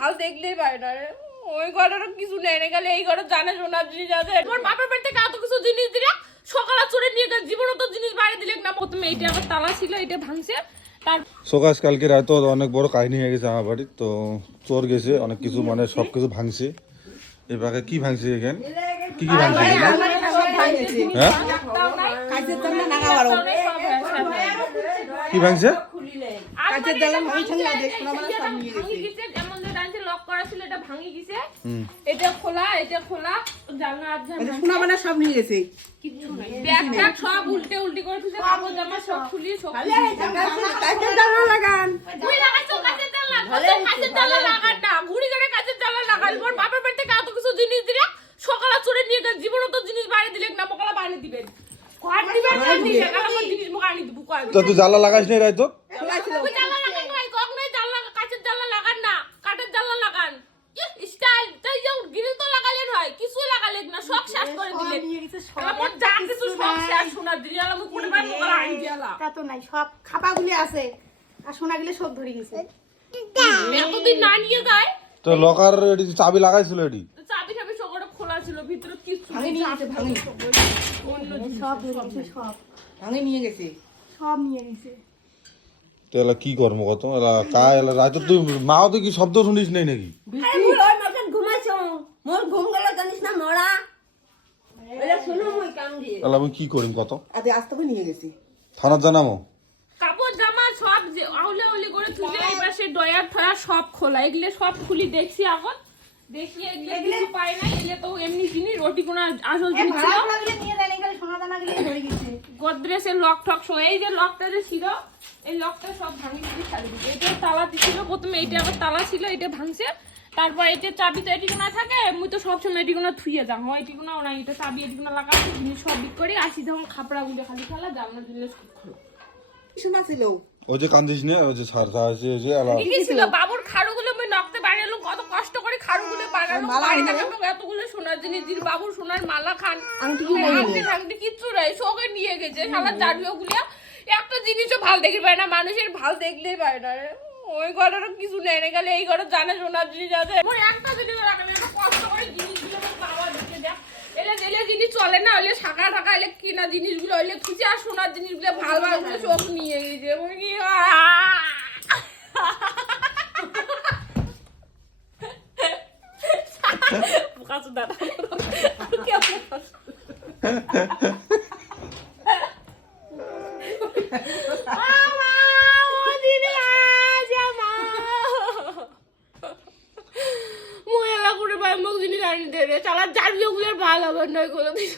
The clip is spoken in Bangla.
ভালো দেখলেই পারে না রে। ওই ঘরের কিছু নেই রে গেলে এই ঘরে জানে শোনার জিনিস আছে। তোমার বাপের বাড়ি থেকে এত কিছু জিনিস দিলে সকালে চড়ে নিয়ে গেছে জীবনে তো জিনিস বাইরে দিলে না। প্রথমে এইটা আবার তালা ছিল এটা ভাঙছে। তার সকাশ কালকে রাতে অনেক বড় কাহিনী হয়ে গেছে আমার বাড়ির তো চোর গেছে অনেক কিছু মানে সব কিছু ভাঙছে এবারে কি ভাঙছে এখানে? কি কি ভাঙছে? হ্যাঁ? কি ভাঙছে? ভাঙি গেছে এটা খোলা এটা খোলা জানলা জানলা সোনা সব নিয়ে গেছে। নাই। সব উল্টে উল্টি করে কাপড় জামা সব খুলি সব কাজের জ্বালা লাগান। ঘুড়ি লাগাইছো কাছের জানলা কাছের জানলা লাগান না ঘুড়ি করে কাছের জানলা লাগান। মোর বাপের বাড়ি থেকে কিছু জিনিস দিলে সকালে চড়ে নিয়ে জীবনে তো জিনিস বাইরে দিলে না মোকালা বাইরে দিবেন। ঘর দিবেন না দিবেন আমার জিনিস মোকা আনি দিব তো তুই জ্বালা লাগাইস নাই খোলা ছিল ওই জানলা লাগান ভাই কখনোই জানলা কাছের জানলা লাগান না কাঠের জানলা লাগান স্টাইল তাই যে গ্রিল তো লাগালেন হয় কিছু লাগালেন না সব শেষ করে দিলেন নিয়ে গেছে সব আমার যা কিছু সব শেষ মোকালা আনি দিয়ালা তা তো নাই সব খাপাগুলি আছে। আর সোনাগুলি সব ধরে গেছে। এতদিন না নিয়ে যায়। তো লকার চাবি লাগাইছিল এটি? তো চাবি টাবি সকলে খোলা ছিল ভিতরে কিছু ভাঙে গেছে ভাঙে। সব ধরে সব। ভাঙে নিয়ে গেছে। সব নিয়ে গেছে। তো এলা কি করব কত? এলা কা এলা রাতে তুই মাও তো কি শব্দ শুনিস নাই নাকি? আরে ওই মতন ঘুমাইছো। মোর ঘুম গেল জানিস না মরা। এলা আমি কি করিম কত? আদে আস্তে করে নিয়ে গেছে। থানার জানামো। কাপড় জামা সব যে আউলে আউলে করে তুলে এবার সে ডয়ার ঠয়ার সব খোলা। এগুলো সব খুলি দেখছি এখন। দেখি এগুলো কিছু পাই না এগুলো তো এমনি জিনিস রুটি কোনো আসল জিনিস ছিল। গোদরেজের লক ঠক সব এই যে লকটা যে ছিল এই লকটা সব ভাঙি দিয়ে ছাড়ি এটা তালা ছিল প্রথমে এইটা আবার তালা ছিল এটা ভাঙছে। তারপর এটা চাবি তো এটিকুনা থাকে মুই তো সবসময় এটিকুনা থুয়ে যাও হয় এটিকুনা ওনা এটা চাবি এটিকুনা লাগাচ্ছি জিনিস সব বিক করি আসি যখন খাপড়া গুলো খালি খেলা জানলা দিলে সব খোলো। সোনা ছিল। ওই যে কান্দিস নে ওই যে ছাড় আছে ওই যে এলা। ঠিকই ছিল বাবুর খাড়ুগুলো আমি নকতে বানালো কত কষ্ট করে খাড়ুগুলো বানালো মালা বাড়িতে আনলো? এতগুলো সোনার জিনিস দিল বাবুর সোনার মালা খান আংটি কি নেই আংটি কিচ্ছু নাই শোকে নিয়ে গেছে সারা জারিও গুলিয়া। একটা জিনিসও ভালো দেখতে পায় না মানুষের ভালো দেখলেই পায় না। ওই ঘরের কিছু নেই রে গেলে এই ঘরে জানে সোনার জিনিস আছে মোর একটা জিনিস রাখে না, কষ্ট করে জিনিসগুলো বাবা দিতে দেয়। এলে এলে জিনিস চলে না হলে শাখা ঢাকা এলে কিনা জিনিসগুলো হলে খুঁজে আর সোনার জিনিসগুলো ভালো ভালো করে চোখ নিয়ে গেছে। ওই কি কাছে মোক জিনিস আনি দেবে। চালা জারিও গুলোর ভালো হবে নয় করে দিস